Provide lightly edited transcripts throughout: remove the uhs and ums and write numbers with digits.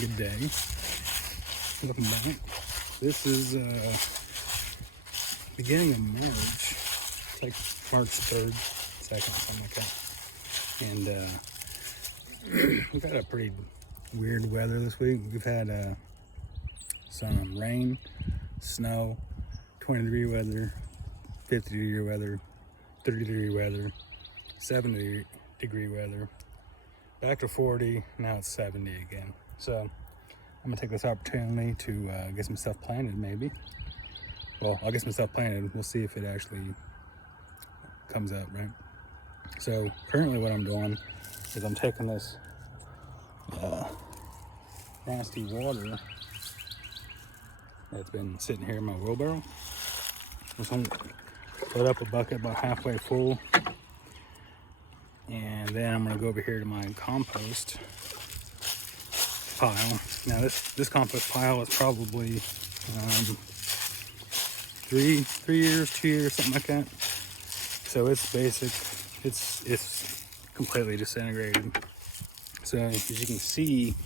Good day. Welcome back. This is beginning of March. It's like March 3rd, 2nd, something like that. And we've got a pretty weird weather this week. We've had some rain, snow, 20-degree weather, 50-degree weather, 30-degree weather, 70-degree weather, back to 40, now it's 70 again. So I'm gonna take this opportunity to get some stuff planted, maybe. Well, I'll get some stuff planted. We'll see if it actually comes up, right? So currently what I'm doing is I'm taking this nasty water that's been sitting here in my wheelbarrow. Just gonna fill up a bucket about halfway full. And then I'm gonna go over here to my compost pile. Now this compost pile is probably 3 years, 2 years, something like that. So it's basic. It's completely disintegrated. So as you can see,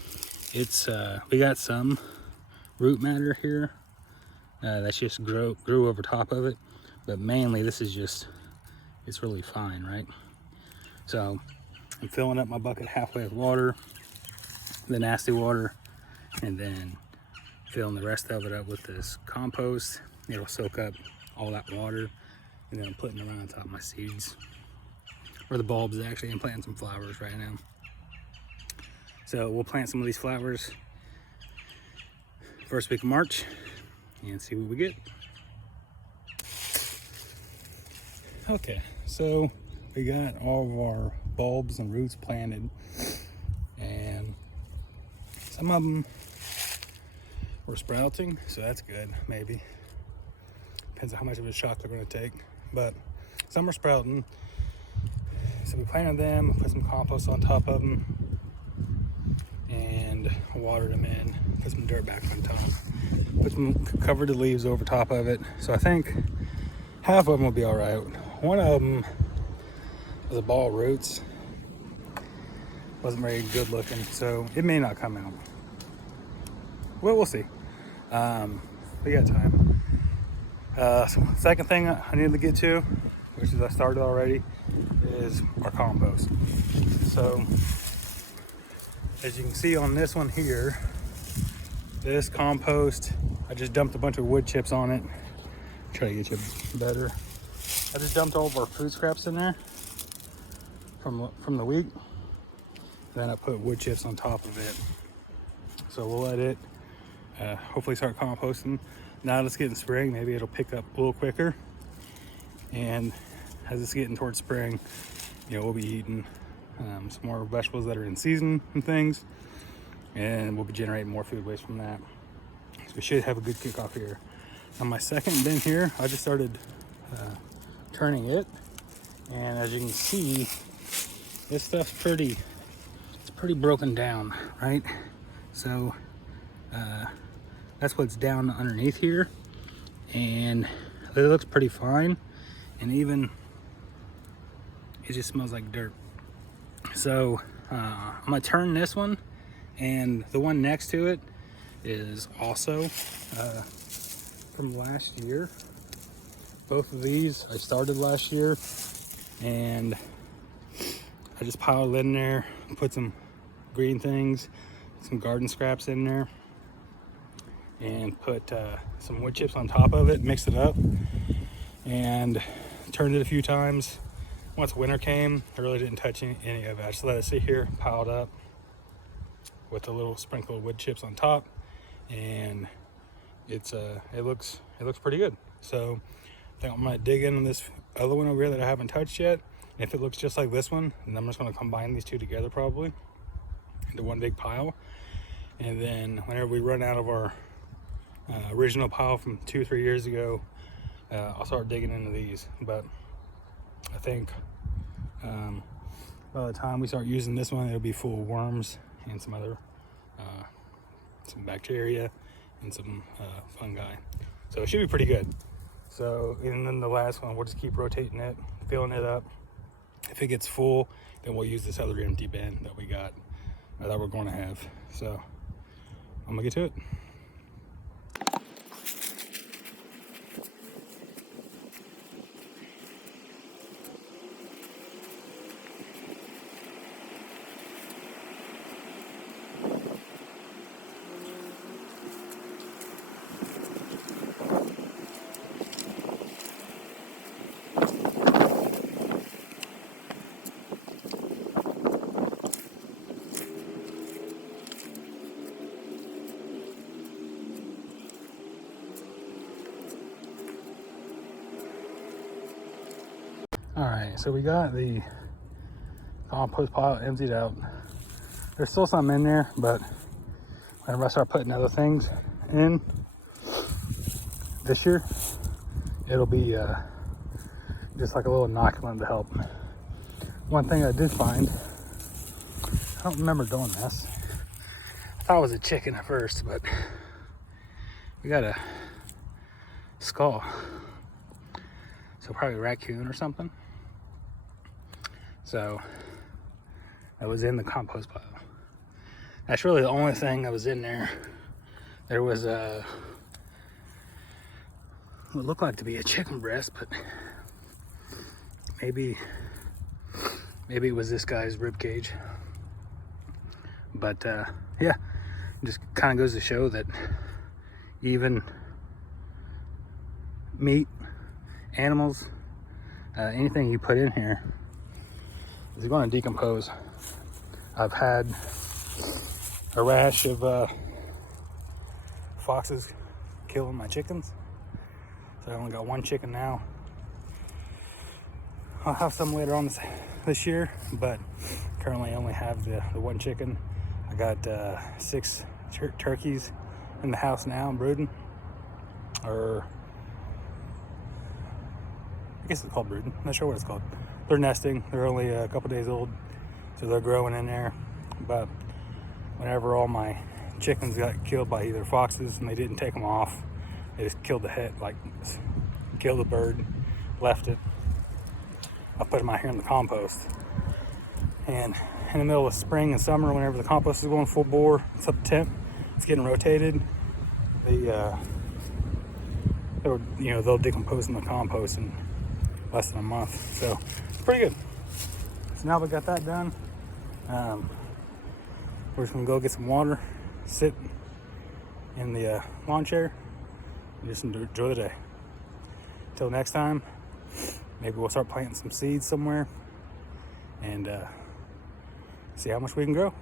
it's we got some root matter here that's just grew over top of it, but mainly this is just, it's really fine, right? So I'm filling up my bucket halfway with water, the nasty water, and then filling the rest of it up with this compost. It'll soak up all that water, and then I'm putting it around on top of my seeds, or the bulbs actually. I'm planting some flowers right now. So we'll plant some of these flowers first week of March and see what we get. Okay, so we got all of our bulbs and roots planted, and some of them were sprouting, so that's good, maybe. Depends on how much of a shock they're gonna take, but some are sprouting. So we planted them, put some compost on top of them, and watered them in, put some dirt back on top, covered the leaves over top of it. So I think half of them will be all right. One of them was a ball of roots. Wasn't very good looking, so it may not come out. Well, we'll see. We got time. So second thing I need to get to, which is I started already, is our compost. So as you can see on this one here, this compost, I just dumped a bunch of wood chips on it. Try to get you better. I just dumped all of our food scraps in there from the week. Then I put wood chips on top of it. So we'll let it hopefully start composting. Now it's getting spring, maybe it'll pick up a little quicker. And as it's getting towards spring, you know, we'll be eating some more vegetables that are in season and things, and we'll be generating more food waste from that. So we should have a good kickoff here. On my second bin here, I just started turning it, and as you can see, this stuff's pretty broken down, right? So that's what's down underneath here, and it looks pretty fine, and even it just smells like dirt. So I'm gonna turn this one, and the one next to it is also from last year. Both of these I started last year, and I just piled it in there, put some green things, some garden scraps in there, and put some wood chips on top of it, mixed it up, and turned it a few times. Once winter came, I really didn't touch any of it. I just let it sit here, piled up with a little sprinkle of wood chips on top, and it looks pretty good. So I think I'm gonna dig in on this other one over here that I haven't touched yet. And if it looks just like this one, then I'm just gonna combine these two together probably into one big pile. And then whenever we run out of our original pile from 2 or 3 years ago, I'll start digging into these. But I think by the time we start using this one, it'll be full of worms and some other some bacteria and some fungi. So it should be pretty good. So, and then the last one, we'll just keep rotating it, filling it up. If it gets full, then we'll use this other empty bin that we got, or that we're going to have. So I'm gonna get to it. All right, so we got the compost pile emptied out. There's still some in there, but whenever I start putting other things in this year, it'll be just like a little inoculant to help. One thing I did find, I don't remember doing this. I thought it was a chicken at first, but we got a skull. So probably a raccoon or something. So that was in the compost pile. That's really the only thing that was in there. There was what looked like to be a chicken breast, but maybe it was this guy's rib cage. But yeah, it just kind of goes to show that even meat, animals, anything you put in here is going to decompose. I've had a rash of foxes killing my chickens, so I only got one chicken now. I'll have some later on this year, but currently I only have the one chicken. I got 6 turkeys in the house now brooding, or I guess it's called brooding. I'm not sure what it's called. They're nesting. They're only a couple days old, so they're growing in there. But whenever all my chickens got killed by either foxes and they didn't take them off, they just killed the head, like killed the bird, left it. I put them out here in the compost. And in the middle of spring and summer, whenever the compost is going full bore, it's up to temp, it's getting rotated. They'll decompose in the compost in less than a month. So it's pretty good. So now we got that done. We're just gonna go get some water, sit in the lawn chair, and just enjoy the day. Till next time, maybe we'll start planting some seeds somewhere and see how much we can grow.